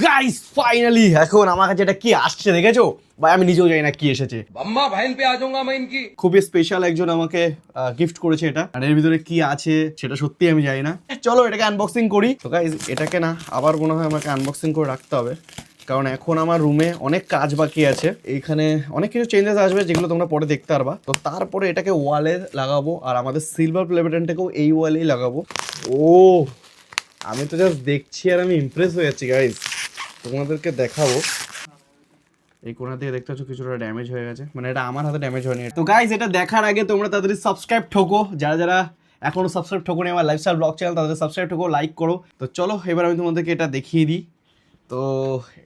Guys finally এখন আমার কাছে এটা কি আসছে দেখেছো ভাই, আমি নিজেও জানি না কি এসেছে। अम्मा बहन पे आ जाऊंगा मैं इनकी। খুবই স্পেশাল একজন আমাকে গিফট করেছে এটা, আর এর ভিতরে কি আছে সেটা সত্যি আমি জানি না। চলো এটাকে আনবক্সিং করি। তো গাইস এটাকে না আবার মনে হয় আমাকে আনবক্সিং করে রাখতে হবে, কারণ এখন আমার রুমে অনেক কাজ বাকি আছে। এইখানে অনেক কিছু চেঞ্জেস আসবে যেগুলো তোমরা পরে দেখতে পারবা। তো তারপরে এটাকে ওয়ালে লাগাবো, আর আমাদের সিলভার প্লে বাটনটাকেও এই ওয়ালেই লাগাবো। ও আমি তো জাস্ট দেখছি আর আমি ইমপ্রেস হয়ে যাচ্ছি গাইস, তোমাদেরকে দেখাবো। এই কোণা থেকে দেখতে পাচ্ছ কিছুটা ড্যামেজ হয়ে গেছে, মানে এটা আমার হাতে ড্যামেজ হয়নি। তো গাইস এটা দেখার আগে তোমরা তাড়াতাড়ি সাবস্ক্রাইব ঠোকো, যারা যারা এখনো সাবস্ক্রাইব ঠোকো নি আমার লাইফস্টাইল ব্লগ চ্যানেল, তাদের সাবস্ক্রাইব ঠোকো, লাইক করো। তো চলো এবার আমি তোমাদেরকে এটা দেখিয়ে দিই। তো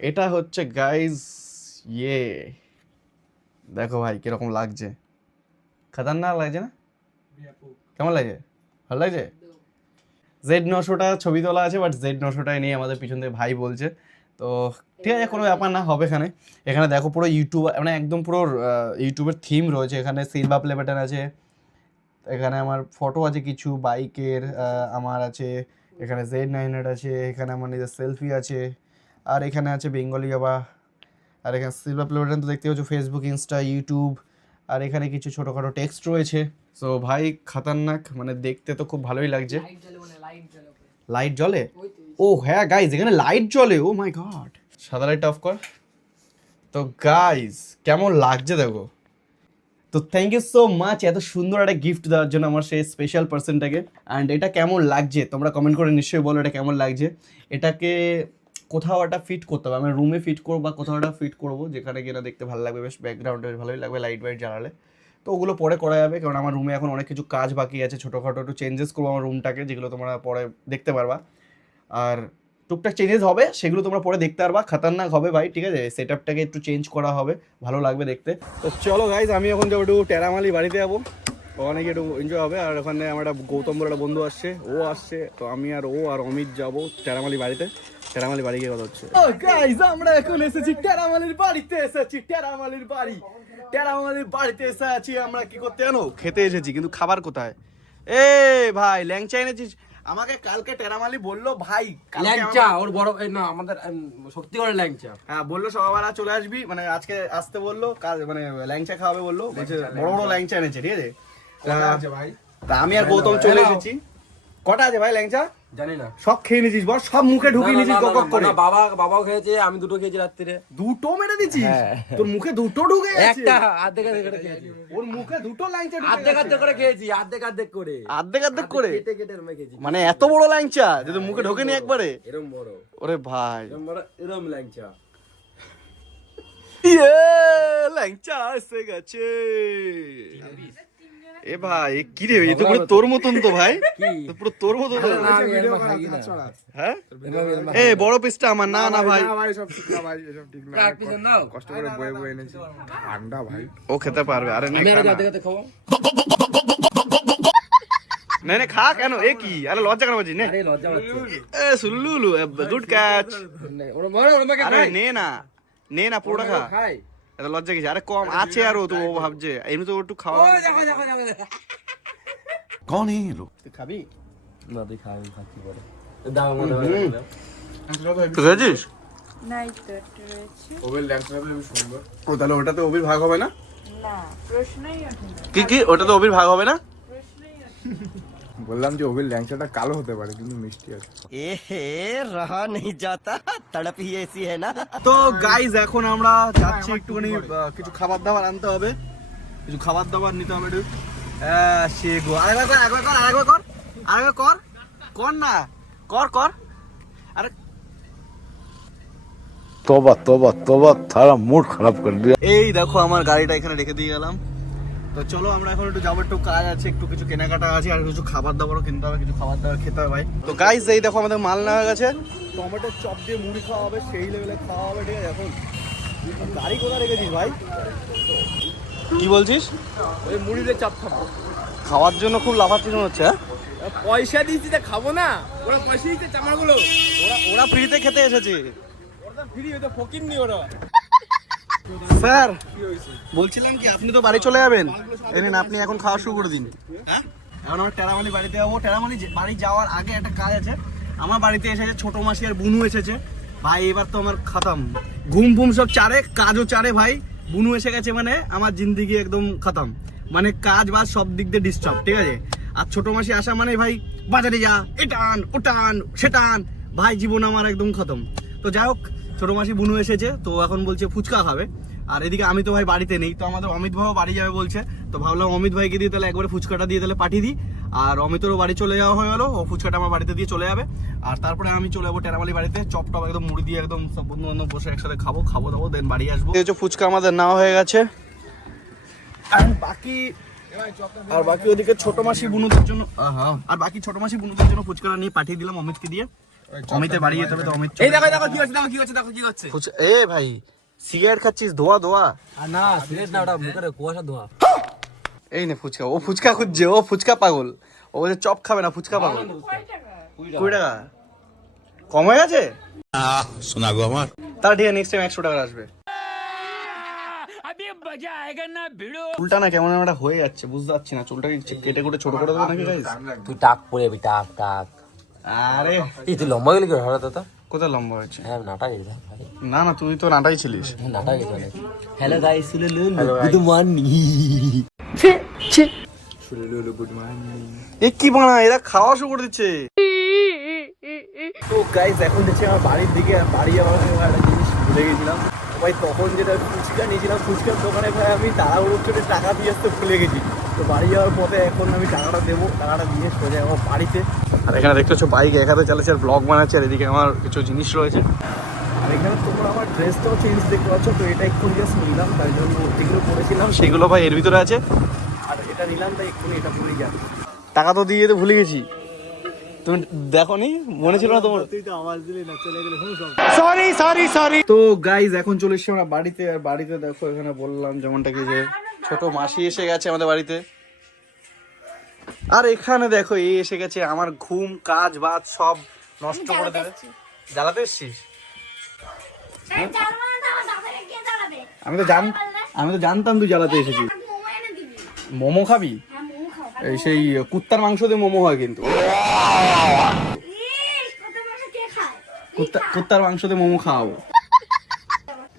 এটা হচ্ছে গাইস দেখো ভাই কিরকম লাগছে, খতরনাক লাগছে না? কেমন লাগছে? ভালো লাগছে? Z900টা ছবি তোলা আছে, বাট Z900টাই নেই আমাদের পিছন থেকে ভাই বলছে। তো ঠিক আছে, কোনো ব্যাপার না, হবে এখানে। এখানে দেখো পুরো ইউটিউব, মানে একদম পুরো ইউটিউবের থিম রয়েছে। এখানে সিলভার প্লে বাটন আছে, এখানে আমার ফটো আছে কিছু বাইকের, আমার আছে এখানে Z900 আছে, এখানে আমার নিজের সেলফি আছে, আর এখানে আছে বেঙ্গলি বাবা, আর এখানে সিলভার প্লে বাটন তো দেখতে পাচ্ছ, ফেসবুক, ইনস্টা, ইউটিউব, আর এখানে কিছু ছোটোখাটো টেক্সট রয়েছে। সো ভাই খাতারনাক, মানে দেখতে তো খুব ভালোই লাগছে। লাইট জ্বলে? ও হ্যাঁ গাইজ এখানে লাইট জ্বলে, ও মাই গড। সাদা লাইট অফ কর। তো গাইজ কেমন লাগছে দেখো। তো থ্যাংক ইউ সো মাচ এত সুন্দর একটা গিফট দেওয়ার জন্য আমার সেই স্পেশাল পার্সনটাকে। অ্যান্ড এটা কেমন লাগছে তোমরা কমেন্ট করে নিশ্চয়ই বলো এটা কেমন লাগছে। এটাকে কোথাও একটা ফিট করতে হবে, আমি রুমে ফিট করবো বা কোথাও একটা ফিট করবো যেখানে কিনা দেখতে ভালো লাগবে, বেশ ব্যাকগ্রাউন্ডে ভালোই লাগবে লাইট ওয়াইট জ্বালালে। তো ওগুলো পরে করা যাবে, কারণ আমার রুমে এখন অনেক কিছু কাজ বাকি আছে, ছোটোখাটো একটু চেঞ্জেস করবো আমার রুমটাকে, যেগুলো তোমরা পরে দেখতে পারবা। আর টুকটাক চেঞ্জেস হবে, সেগুলো তোমরা পরে দেখতে পারবা। খতরনাক হবে ভাই, ঠিক আছে? সেট আপটাকে একটু চেঞ্জ করা হবে, ভালো লাগবে দেখতে। তো চলো গাইজ আমি এখন যাবো একটু টেরামালি বাড়িতে যাবো, ওখানে গিয়ে একটু এনজয় হবে। আর ওখানে আমার একটা গৌতম বলে একটা বন্ধু আসছে, ও আসছে। তো আমি আর ও আর অমিত যাবো টেরামালি বাড়িতে। টেরামালি বাড়ি গিয়ে কথা হচ্ছে। গাইজ আমরা এখন এসেছি টেরামালির বাড়িতে, এসেছি টেরামালির বাড়ি। টেরামালির বাড়িতে এসে আছি আমরা, কি করতে জানো? খেতে এসেছি, কিন্তু খাবার কোথায়? এ ভাই ল্যাংচা এনেছিস? আমাকে কালকে টেরামালি বললো ভাই ল্যাংচা ওর বড় না আমাদের শক্তিগড়ের ল্যাংচা। হ্যাঁ বললো সকালবেলা চলে আসবি, মানে আজকে আসতে বললো, কাল মানে ল্যাংচা খাওয়াবে বললো, বলছে বড় বড় ল্যাংচা এনেছে, ঠিক আছে? ভাই তা আমি আর গৌতম চলে এসেছি। কটা আছে ভাই ল্যাংচা? জানি না। সব খেয়ে নিয়েছিস বল, সব মুখে ঢুকিয়ে নিয়েছিস কক কক করে। বাবাও খেয়েছে, আমি দুটো খেয়েছি রাত্রিরে। দুটো মেরে দিছিস? তোর মুখে দুটো ঢুকে গেছে? একটা অর্ধেক করে খেয়েছি। ওর মুখে দুটো ল্যাংচা ঢুকে অর্ধেক গেছে। করে খেয়েছি, অর্ধেক করে। অর্ধেক করে কেটে কেটে খেয়েছি। মানে এত বড় ল্যাংচা যে তোর মুখে ঢোকেনি একবারে? এরম বড়। ওরে ভাই এরম ল্যাংচা। ল্যাংচা এসে গেছে। এ ভাই কি রে, এ তো পুরো তোর মতন তো ভাই, পুরো তোর মতন তো। হ্যাঁ এ বড় পিসটা আমার। না না ভাই সব ঠিক না ভাই, এসব ঠিক না। কষ্ট করে বয়ে বয়ে এনেছি, ঠান্ডা ভাই। ও খেতে পারবে। আরে না আমি খা না। অর্ধেক খাবো। না না খা, কেন এ কি? আরে লজ্জা কেন পাচ্ছিস? নে আরে লজ্জা লাগছে। এ সুলুলু গুড ক্যাচ। ওরা বড় ওরমাকে আরে খাই। নে না পুরোটা খা। খাই। এত লজ্জা কিছু? আরে কম আছে আরো, তো ও ভাবছে এমনি তো একটু খাওয়া। ওই দেখো। কোন এই লোক? তুই খাবি? না তুই খাই, আমি খাচ্ছি পরে। দাও আমাদের। তুই খেয়েছিস? নাই তো একটা রয়েছে। ওবেল ল্যাংচাটা বেশ সুন্দর। ও তাহলে ওটাতে অবির ভাগ হবে না? না প্রশ্নই ওঠে না। কি ওটাতে অবির ভাগ হবে না? প্রশ্নই ওঠে না। বললাম যে ওবেল ল্যাংচাটা কালো হতে পারে, কিন্তু মিষ্টি আছে। रहा नहीं जाता तड़प ही ऐसी है ना। তো গাইজ এখন আমরা যাচ্ছি একটুখানি কিছু খাবার দাবার আনতে হবে, কিছু খাবার দাবার নিতে হবে একটু। সে গো আরেকবার কর না, কর। আরে तौबा तौबा तौबा थारा मूड खराब कर दिया। এই দেখো আমার গাড়িটা এখানে রেখে দিয়ে গেলাম। তো চলো আমরা এখন একটু যাবো, একটু কাজ আছে, একটু কিছু কেনাকাটা আছে, আর কিছু খাবার দাবারও কিনতে হবে, কিছু খাবার দাবার খেতে হবে ভাই। তো গাইজ এই দেখো আমাদের মাল নেওয়া হয়ে গেছে, টমেটোর চপ দিয়ে মুড়ি খাওয়া হবে, সেই লেভেলে খাওয়া হবে, ঠিক আছে? এখন গাড়ি কোথায় রেখেছিস ভাই? কি বলছিস? ওই মুড়িতে চাপ খাবো। খাওয়ার জন্য খুব লাফাচ্ছিস মনে হচ্ছে। হ্যাঁ পয়সা দিয়েছি তা খাবো না? ওরা পয়সা দিতে চামাগুলো। ওরা ফ্রিতে খেতে এসেছে। ওরা ফ্রি হয়তো ফকির নি ওরা। স্যার বলছিলাম কি, আপনি তো বাড়ি চলে যাবেন, এলেন আপনি এখন খাওয়া শুরু করে দিন। হ্যাঁ এখন আমার টেরামালি বাড়িতে যাবো। টেরামালি বাড়ি যাওয়ার আগে একটা কাজ আছে, আমার বাড়িতে এসেছে ছোট মাসি আর বুনু এসেছে, ভাই এবার তো আমার খতম, ঘুম ফুম সব চারে, কাজও চারে ভাই। বুনু এসে গেছে মানে আমার জিন্দিগি একদম খতম, মানে কাজ বাজ সব দিক দিয়ে ডিস্টার্ব, ঠিক আছে। আর ছোট মাসি আসা মানে ভাই বাজারে যা, এটা আন ওটা আন সেটা আন, ভাই জীবন আমার একদম খতম। তো যাই হোক, ছোট মাসি বুনু এসেছে, তো এখন বলছে ফুচকা খাবে। আর এদিকে আমি তো ভাই বাড়িতে নেই, তো আমাদের অমিত ভাইও বাড়ি যাবে বলছে, তো ভাবলাম অমিত ভাইকে দিয়ে তাহলে একবারে ফুচকাটা দিয়ে তাহলে পাঠিয়ে দিই। আর অমিতেরও বাড়ি চলে যাওয়া হয়ে গেল, ও ফুচকাটা আমার বাড়িতে দিয়ে চলে যাবে। আর তারপরে আমি চলে যাবো টেরামালি বাড়িতে, চপ টপ একদম মুড়ি দিয়ে একদম সব বন্ধু বান্ধব বসে একসাথে খাবো দাবো, দেন বাড়ি আসবো। এই যে ফুচকা আমাদের নেওয়া হয়ে গেছে। আর বাকি ওদিকে ছোট মাসি বুনুদের জন্য ফুচকাটা নিয়ে পাঠিয়ে দিলাম অমিতকে দিয়ে। অমিতের বাড়ি যেতে হবে, তো অমিত এই দেখো দেখো কি হচ্ছে এ ভাই সিগারেট খাচ্ছিস, ধোয়া আর না সিগারেট না, ওটা মুখের কুয়াশা ধোয়া। এই নে ফুচকা, ও ফুচকা খুঁজছে, ও ফুচকা পাগল, ও বলছে চপ খাবে না, ফুচকা পাগল। 20 টাকা কম হয়ে গেছে শোনা গো আমার। তাহলে ঠিক আছে, নেক্সট টাইম 100 টাকা আসবে। চুলটা না কেমন একটা হয়ে যাচ্ছে, বুঝতে পারছি না, চুলটাকে কেটে কুটে ছোট করে দেবো নাকি গাইস? তুই টাক পরে যাবি, টাক টাক। আরে এই তুই লম্বা গেলি কি হঠাৎ তো? কোথায় লম্বা হয়েছে? হ্যাঁ নাটা গেলি ভাই, না না, তুই তো নাটাই ছিলিস। নাটা গেলি। Hello guys, good morning. এ কি বানা, এরা খাওয়া শুরু করে দিচ্ছে। তো গাইস এখন দেখছি আমার বাড়ির দিকে, বাড়ি যাওয়ার সময় একটা জিনিস ভুলে গেছিলাম ভাই। তখন যেটা ফুচকা নিয়েছিলাম, ফুচকার দোকানে ভাই আমি তাড়াহুড়ো করে টাকা দিয়ে আসতে ভুলে গেছি। তো বাড়ি যাওয়ার পথে এখন আমি টাকাটা দেবো, টাকাটা দিয়ে সোজা আমার বাড়িতে। আর এখানে দেখতে পাচ্ছ বাইক এক হাতে চালাচ্ছে আর ব্লগ বানাচ্ছে, আর এদিকে আমার কিছু জিনিস রয়েছে। আর এখানে তোমরা আমার ড্রেসটাও চেঞ্জ দেখতে পাচ্ছ, তো এটা এক্ষুনি জাস্ট নিলাম, তাই জন্য যেগুলো পরেছিলাম সেগুলো ভাই এর ভিতরে আছে। আর এটা নিলাম তাই এক্ষুনি এটা পরেই যাবে। টাকা তো দিয়ে যেতে ভুলে গেছি, তুমি দেখো নি, মনে ছিল না তোমার? তুই তো আওয়াজ দিলি না, চলে গেলে সরি। তো গাইজ এখন চলে এসেছি আমরা বাড়িতে। আর বাড়িতে দেখো এখানে বললাম যেমনটাকে যে ছোট মাসি এসে গেছে আমাদের বাড়িতে। আর এখানে দেখো এই এসে গেছে, আমার ঘুম কাজ বাজ সব নষ্ট করে দেবে। জ্বালাতে এসছিস? আমি তো জানতাম তুই জ্বালাতে এসেছিস। মোমো খাবি? এই সেই কুত্তার মাংস দিয়ে মোমো হয় কিন্তু, কুত্তার মাংস দিয়ে মোমো খাওয়াবো।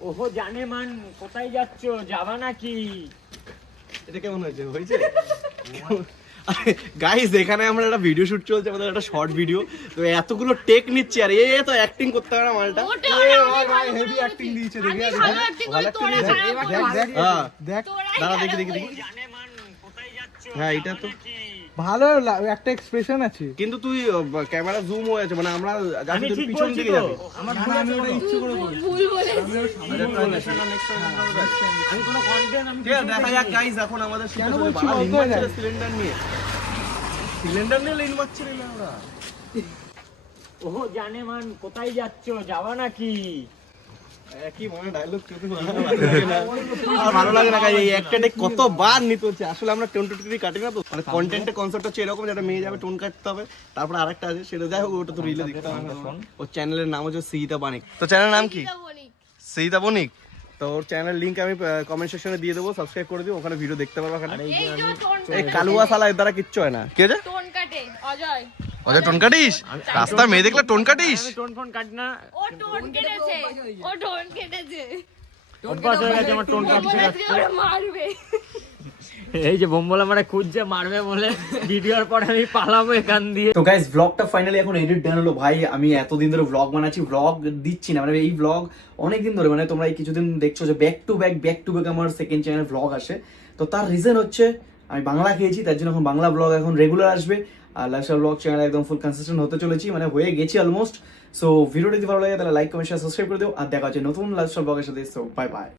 ওহো জানে মান, কোথায় যাচ্ছ, যাবা নাকি? এটা কেমন হয়েছে? হয়েছে গাইস, এখানে আমরা একটা ভিডিও শুট চলছে, আমাদের একটা শর্ট ভিডিও, তো এতগুলো টেক নিচ্ছে আর এ তো অ্যাক্টিং করতে পারে না মালটা। হেভি অ্যাক্টিং দিয়েছে, দেখে দেখ দাঁড়া দেখি। হ্যাঁ এটা তো ভালো একটা এক্সপ্রেশন আছে, কিন্তু তুই ক্যামেরা জুম হয়ে আছে, মানে আমরা যাচ্ছি তুই পিছন দিকে যাবি। আমি ওটা ইচ্ছে করে বলছি। আমি কোনো কন্টেন্ট আমি ঠিক আছে, দেখা যাক গাইস। এখন আমাদের কেন বলছি বলতো? সিলিন্ডার নিয়ে লাইন মারছি রে আমরা। ওহো জানে মান, কোথায় যাচ্ছ, যাবা নাকি? কি মনে ডায়লগ ভালো লাগে না গাইস, এই একটা কতবার নিতে হচ্ছে। আসলে আমরা টোন টুটি কাটি না, তো মানে কন্টেন্টের কনসেপ্ট হচ্ছে এরকম, যেটা মেয়ে যাবে টোন কাটতে হবে। তারপর আরেকটা আছে, সেটা যাই হোক, ওটা তো রিলে দেখতে হবে। ওর চ্যানেলের নাম হচ্ছে সীতা বানিক। তো চ্যানেলের নাম কি? সীতা বণিক। তো ওর চ্যানেল লিংক আমি কমেন্ট সেকশনে দিয়ে দেবো, সাবস্ক্রাইব করে দিও, ওখানে ভিডিও দেখতে পারবে। ওখানে এই কালুয়া সালা এর দ্বারা কিচ্ছু হয় না। কে যে টোন কাটে অজয়, অজয় টোন কাটিস? রাস্তার মেয়ে দেখলে টোন কাটিস? টোন ফোন কাট না, ও টোন কেটেছে, ও টোন কেটেছে, অভ্যাস হয়ে গেছে আমার টোন কাটছে। ওরা মারবে। এই যে বোম্বল আমারে খুঁজছে মারবে বলে, ভিডিওর পরে আমি পালাবো এখান দিয়ে। তো গাইস, ব্লগটা ফাইনালি এখন এডিট ডান হলো। ভাই আমি এতদিন ধরে ব্লগ বানাচ্ছি, ব্লগ দিচ্ছি না, মানে এই ব্লগ অনেকদিন ধরে, মানে তোমরা এই কিছুদিন দেখছো যে ব্যাক টু ব্যাক আমার সেকেন্ড চ্যানেল ব্লগ আসে। তো তার রিজন হচ্ছে আমি বাংলা খেয়েছি, তার জন্য এখন বাংলা ব্লগ এখন রেগুলার আসবে। আর লাইফস্টাইল ব্লগ চ্যানেল একদম ফুল কনসিস্টেন্ট হতে চলেছি, মানে হয়ে গেছি অলমোস্ট। সো ভিডিওটি যদি ভালো লাগে তাহলে লাইক কমেন্ট শেয়ার সাবস্ক্রাইব করে দিও। আর দেখা হচ্ছে নতুন লাইফস্টাইল ব্লগের সাথে। So bye bye.